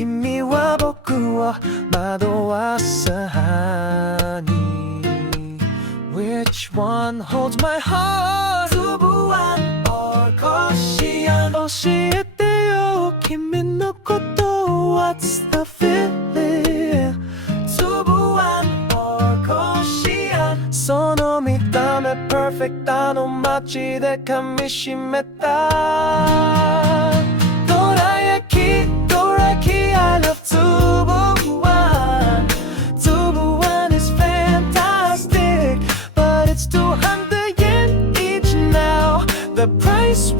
君は僕を惑わさに Which one holds my heart? つぶあん or こしあん教えてよ君のこと What's the feeling? つぶあん or こしあんその見た目 perfect あの街で噛みしめたどら焼き I love つぶあんつぶあん is fantastic But it's 200 yen each now The price